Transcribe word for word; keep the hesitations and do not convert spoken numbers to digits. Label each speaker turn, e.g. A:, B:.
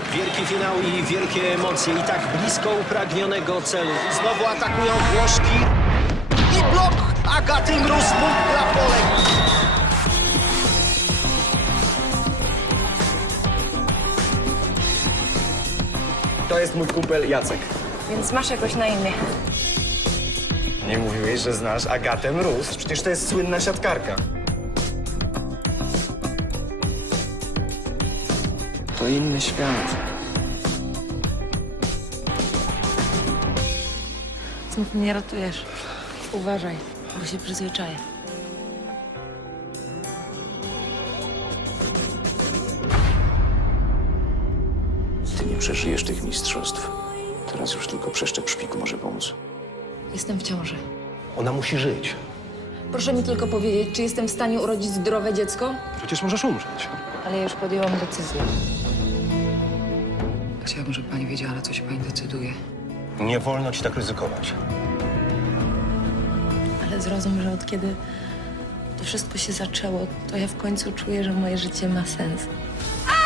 A: Wielki finał i wielkie emocje i tak blisko upragnionego celu. Znowu atakują Włoszki i blok Agaty Mróz, punkt dla Polek.
B: To jest mój kumpel Jacek.
C: Więc masz jakoś na imię.
B: Nie mówiłeś, że znasz Agatę Mróz? Przecież to jest słynna siatkarka. To inny świat.
C: Znów mnie ratujesz. Uważaj, bo się przyzwyczaję.
D: Ty nie przeżyjesz tych mistrzostw. Teraz już tylko przeszczep szpiku może pomóc.
C: Jestem w ciąży.
A: Ona musi żyć.
C: Proszę mi tylko powiedzieć, czy jestem w stanie urodzić zdrowe dziecko?
A: Przecież możesz umrzeć.
C: Ale ja już podjęłam decyzję.
E: Chciałabym, żeby pani wiedziała, na co się pani decyduje.
A: Nie wolno ci tak ryzykować.
C: Ale zrozum, że od kiedy to wszystko się zaczęło, to ja w końcu czuję, że moje życie ma sens.